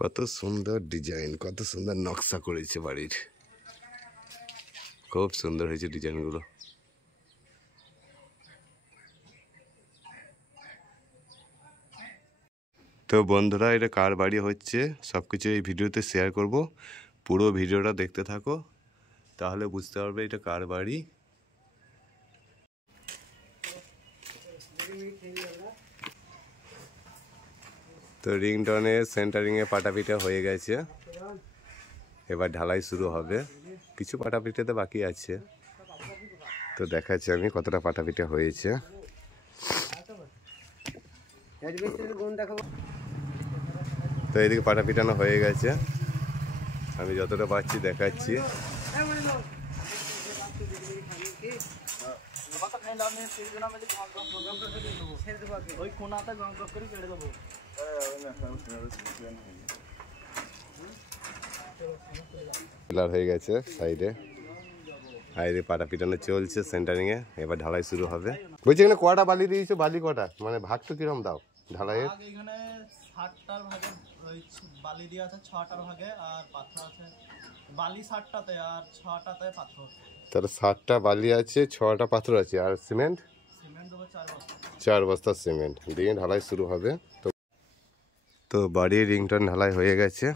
কত সুন্দর ডিজাইন, কত সুন্দর নকশা করেছে বাড়ির। খুব সুন্দর হয়েছে ডিজাইনগুলো। তো বন্ধুরা, এটা কার বাড়ি হচ্ছে সব কিছু এই ভিডিওতে শেয়ার করব। পুরো ভিডিওটা দেখতে থাকো, তাহলে বুঝতে পারবে এটা কার বাড়ি। তো রিংটনের সেন্টারিংয়ে পাটাপিটা হয়ে গেছে, এবার ঢালাই শুরু হবে। কিছু পাটাপিটাতে বাকি আছে, তো দেখাচ্ছি আমি কতটা পাটাপিটা হয়েছে। তো এইদিকে পাটা পিটানো হয়ে গেছে, আমি যতটা পাচ্ছি দেখাচ্ছি। হয়ে গেছে সাইডে, সাইডে পাটা পিটানো চলছে সেন্টারিংয়ে, এবার ঢালাই শুরু হবে। বলছি এখানে কটা বালি দিয়েছো? বালি কটা, মানে ভাগ তো কিরম দাও ঢালাইয়ের? এখানে 60টার ভাগে বালি দেওয়া আছে, 6টার ভাগে, আর পাথর আছে বালি 60টাতে আর 6টাতে পাথর। তাহলে 60টা বালি আছে, 6টা পাথর আছে, আর সিমেন্ট দেবো 4 বস্তা সিমেন্ট দিয়ে ঢালাই শুরু হবে। তো বাড়ির রিংটন ঢালাই হয়ে গেছে,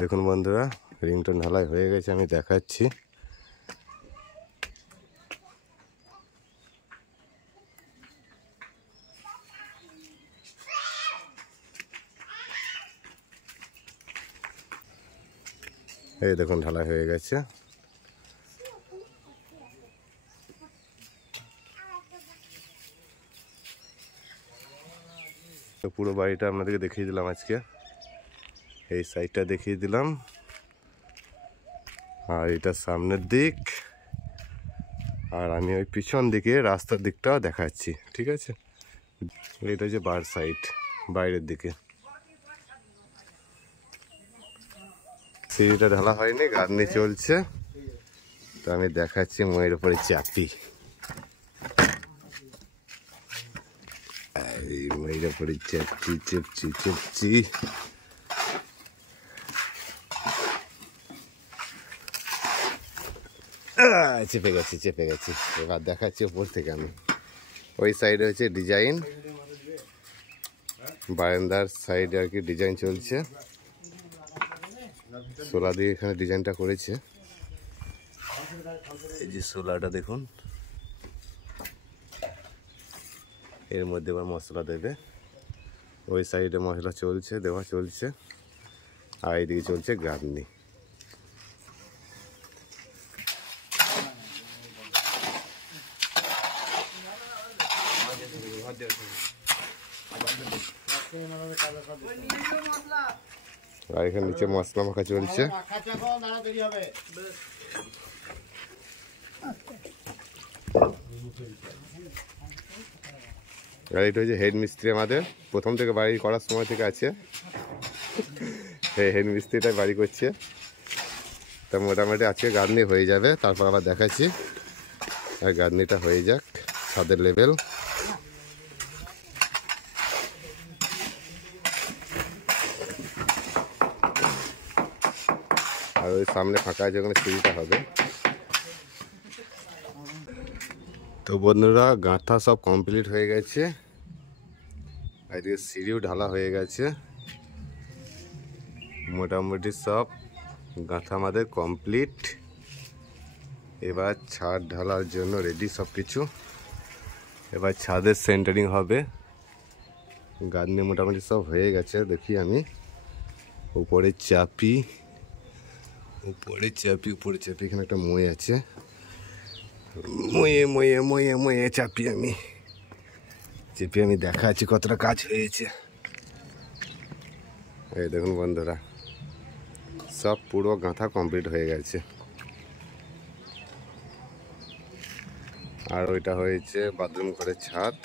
দেখুন বন্ধুরা রিংটন ঢালাই হয়ে গেছে, আমি দেখাচ্ছি। এই দেখুন ঢালাই হয়ে গেছে। তো পুরো বাড়িটা আপনাদেরকে দেখিয়ে দিলাম আজকে, এই সাইডটা দেখিয়ে দিলাম, আর এটা সামনের দিক, আর আমি ওই পিছন দিকে রাস্তার দিকটাও দেখাচ্ছি, ঠিক আছে? এটা হচ্ছে বার সাইড, বাইরের দিকে। সিঁড়িটা ঢালা হয়নি, গার্নি চলছে, তো আমি দেখাচ্ছি ময়ের উপরে চাপি। এই ময়ের উপরে চাপছি চেপছি চেপছি। চেপে গেছি চেপে গেছি। এবার দেখাচ্ছি উপর থেকে আমি। ওই সাইডে হচ্ছে ডিজাইন, বারান্দার সাইডে আর কি ডিজাইন চলছে। সোলা দিয়ে এখানে ডিজাইনটা করেছে, এই যে সোলাটা দেখুন। এর মধ্যে এবার মশলা দেবে, ওই সাইডে মশলা চলছে, দেওয়া চলছে, আর এইদিকে চলছে গার্নি। আর এখানে নিচে মশলা মাখা চলছে। আর এটা হচ্ছে হেড মিস্ত্রি আমাদের, প্রথম থেকে বাড়ি করার সময় থেকে আছে। হেড মিস্ত্রিটাই বাড়ি করছে। তা মোটামুটি আজকে গার্নি হয়ে যাবে, তারপর আবার দেখাচ্ছি। আর গার্নিটা হয়ে যাক, ছাদের লেভেল। আর ওই সামনে ফাঁকা আছে, ওখানে সিঁড়িটা হবে। তো বন্ধুরা, গাঁথা সব কমপ্লিট হয়ে গেছে, এদিকে সিঁড়িও ঢালা হয়ে গেছে। মোটামুটি সব গাঁথা আমাদের কমপ্লিট। এবার ছাদ ঢালার জন্য রেডি সব কিছু। এবার ছাদের সেন্টারিং হবে। গার্নি মোটামুটি সব হয়ে গেছে, দেখি আমি। উপরে চাপি, উপরে চাপি, উপরে চাপি, এখানে একটা মই আছে, ময়ে ময়ে ময়ে ময়ে চাপি আমি, চেপে আমি দেখাচ্ছি কতটা কাজ হয়েছে। এই দেখুন বন্ধুরা, সব পুরো গাঁথা কমপ্লিট হয়ে গেছে। আর ওইটা হয়েছে বাথরুম ঘরের ছাদ,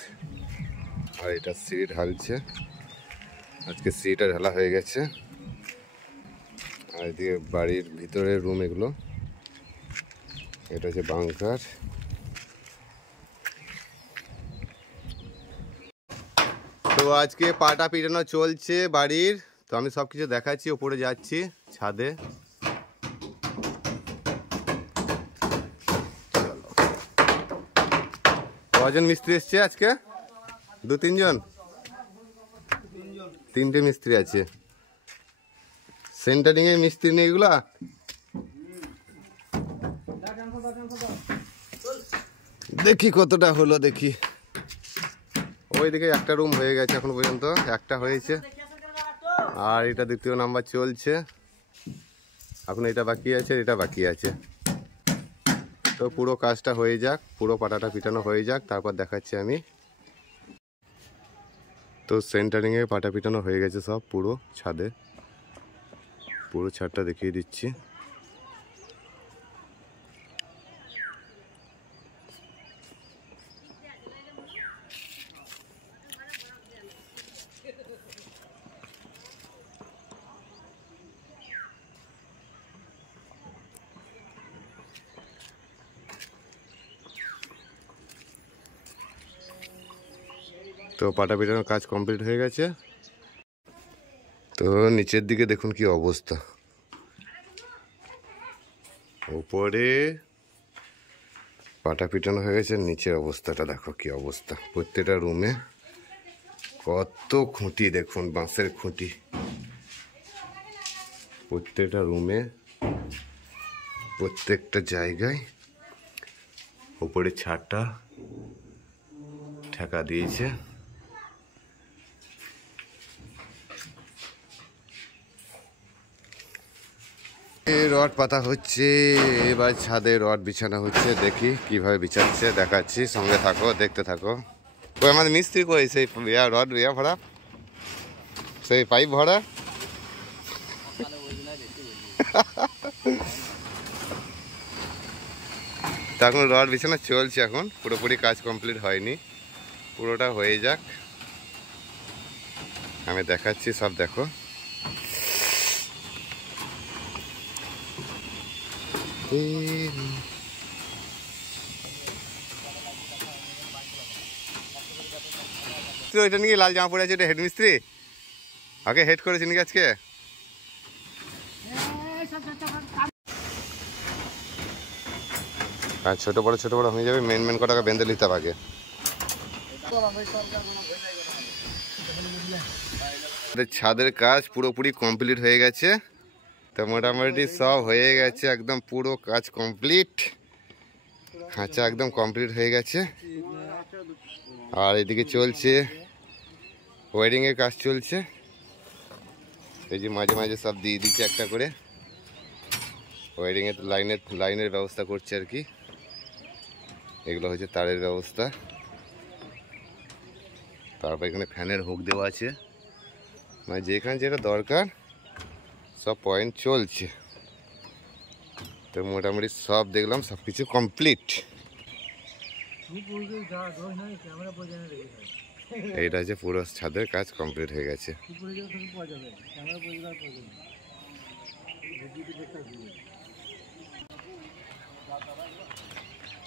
আর এটা সিঁড়ি ঢালছে। আজকে সিঁড়িটা ঢালা হয়ে গেছে। আর এদিকে বাড়ির ভিতরের রুম এগুলো, এটা হচ্ছে বাংকার। তো আজকে পাটা পিটানো চলছে বাড়ির, তো আমি সব কিছু দেখাচ্ছি। ওপরে যাচ্ছি ছাদে। কজন মিস্ত্রি এসছে আজকে? 2-3 জন? 3টে মিস্ত্রি আছে। সেন্টারিং এর মিস্ত্রি নেই এগুলা? দেখি কতটা হলো দেখি। ওইদিকে একটা রুম হয়ে গেছে এখন পর্যন্ত, একটা হয়েছে, আর এটা 2য় নাম্বার চলছে। এখন এটা বাকি আছে, এটা বাকি আছে। তো পুরো কাজটা হয়ে যাক, পুরো পাটাটা পিটানো হয়ে যাক, তারপর দেখাচ্ছি আমি। তো সেন্টারিংয়ে পাটা পিটানো হয়ে গেছে সব, পুরো ছাদে, পুরো ছাদটা দেখিয়ে দিচ্ছি। তো পাটা পিটানোর কাজ কমপ্লিট হয়ে গেছে। তো নিচের দিকে দেখুন কি অবস্থা। উপরে পাটা পিটানো হয়ে গেছে, নিচের অবস্থাটা দেখো কি অবস্থা। প্রত্যেকটা রুমে কত খুঁটি দেখুন, বাঁশের খুঁটি প্রত্যেকটা রুমে, প্রত্যেকটা জায়গায়। উপরে ছাদটা ঠেকা দিয়েছে। রড পাতা হচ্ছে, এবার ছাদে রড বিছানো হচ্ছে। দেখি কিভাবে বিছাচ্ছে, দেখাচ্ছি, সঙ্গে থাকো, দেখতে থাকো। কই আমাদের মিস্ত্রি কই? সেই রড ভরা, সেই পাইপ ভরা। এখন রড বিছানো চলছে, এখন পুরোপুরি কাজ কমপ্লিট হয়নি, পুরোটা হয়ে যাক, আমি দেখাচ্ছি সব। দেখো ওইটা নাকি লাল জামা পরে আছে, এটা হেড মিস্ত্রি আগে হেড করেছে নাকি আজকে? আর ছোট বড় হয়ে যাবে, মেন কটাকে বেঁধে নিতে হবে আগে। ছাদের কাজ পুরোপুরি কমপ্লিট হয়ে গেছে। তো মোটামুটি সব হয়ে গেছে, একদম পুরো কাজ কমপ্লিট। খাঁচা একদম কমপ্লিট হয়ে গেছে। আর এদিকে চলছে ওয়ারিংয়ের কাজ চলছে। এই যে মাঝে মাঝে সব দিয়ে দিচ্ছে একটা করে, ওয়ারিংয়ের লাইনের ব্যবস্থা করছে আর কি। এগুলো হচ্ছে তারের ব্যবস্থা। তারপর এখানে ফ্যানের হুক দেওয়া আছে, মানে যেখানে যেটা দরকার সব পয়েন্ট চলছে। তো মোটামুটি সব দেখলাম, সব কিছু কমপ্লিট। এইটা হচ্ছে পুরো ছাদের কাজ কমপ্লিট হয়ে গেছে।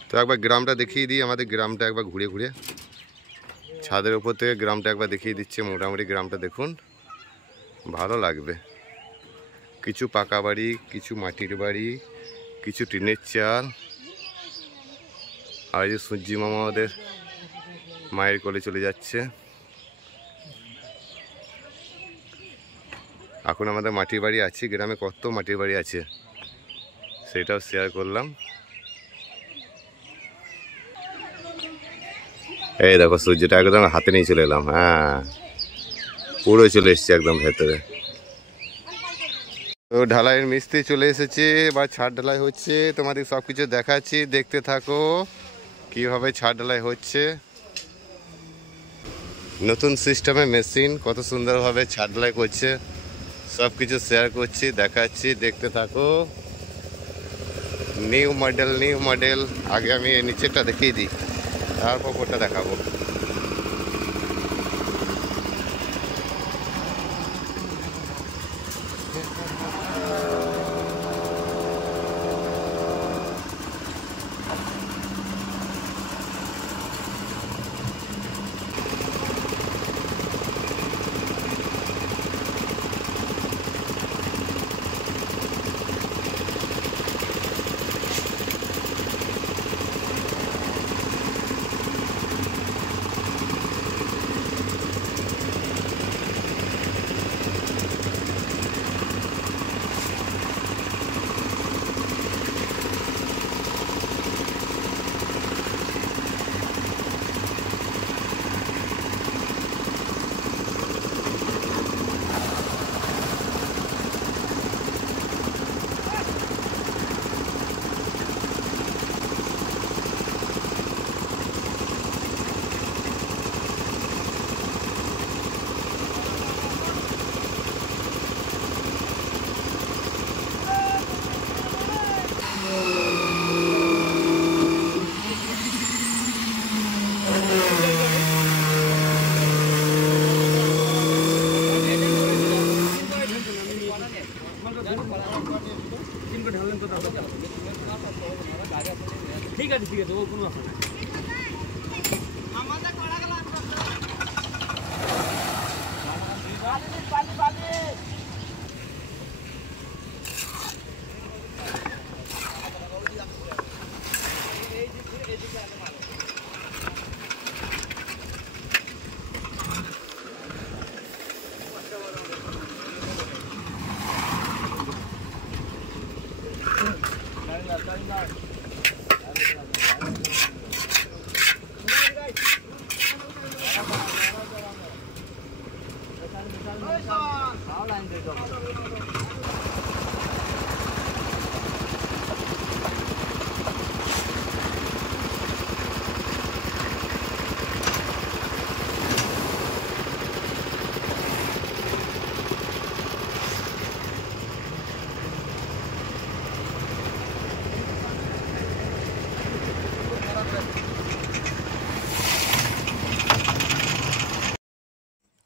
তো একবার গ্রামটা দেখিয়ে দিই, আমাদের গ্রামটা একবার ঘুরে ঘুরে, ছাদের উপর থেকে গ্রামটা একবার দেখিয়ে দিচ্ছে। মোটামুটি গ্রামটা দেখুন, ভালো লাগবে। কিছু পাকা বাড়ি, কিছু মাটির বাড়ি, কিছু টিনের চাল। আর এই যে সূর্যি মামা আমাদের মায়ের কোলে চলে যাচ্ছে। এখন আমাদের মাটির বাড়ি আছে গ্রামে, কত মাটির বাড়ি আছে সেটাও শেয়ার করলাম। এই দেখো সূর্যটা একদম হাতে নিয়ে চলে এলাম। হ্যাঁ, পুরো চলে এসছে একদম ভেতরে। তো ঢালাইয়ের মিস্ত্রি চলে এসেছে, বা ছাদ ঢালাই হচ্ছে। তোমাদের সব কিছু দেখাচ্ছি, দেখতে থাকো কিভাবে ছাদ ঢালাই হচ্ছে। নতুন সিস্টেমে মেশিন কত সুন্দরভাবে ছাদ ঢালাই করছে, সব কিছু শেয়ার করছি, দেখাচ্ছি, দেখতে থাকো। New model. আগে আমি নিচেরটা দেখিয়ে দিই, তারপর ওটা দেখাবো।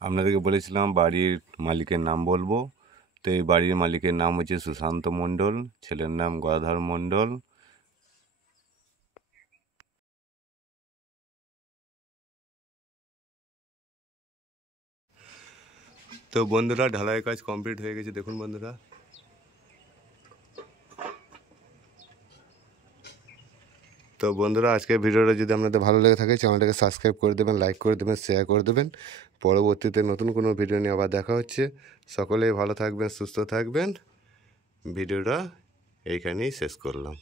আপনাদেরকে বলেছিলাম বাড়ির মালিকের নাম বলবো, তো এই বাড়ির মালিকের নাম হচ্ছে সুশান্ত মণ্ডল, ছেলের নাম গদাধর মণ্ডল। তো বন্ধুরা, ঢালাইয়ের কাজ কমপ্লিট হয়ে গেছে, দেখুন বন্ধুরা। তো বন্ধুরা, আজকের ভিডিওটা যদি আপনাদের ভালো লেগে থাকে চ্যানেলটাকে সাবস্ক্রাইব করে দেবেন, লাইক করে দেবেন, শেয়ার করে দেবেন। পরবর্তীতে নতুন কোনো ভিডিও নিয়ে আবার দেখা হচ্ছে। সকলেই ভালো থাকবেন, সুস্থ থাকবেন। ভিডিওটা এইখানেই শেষ করলাম।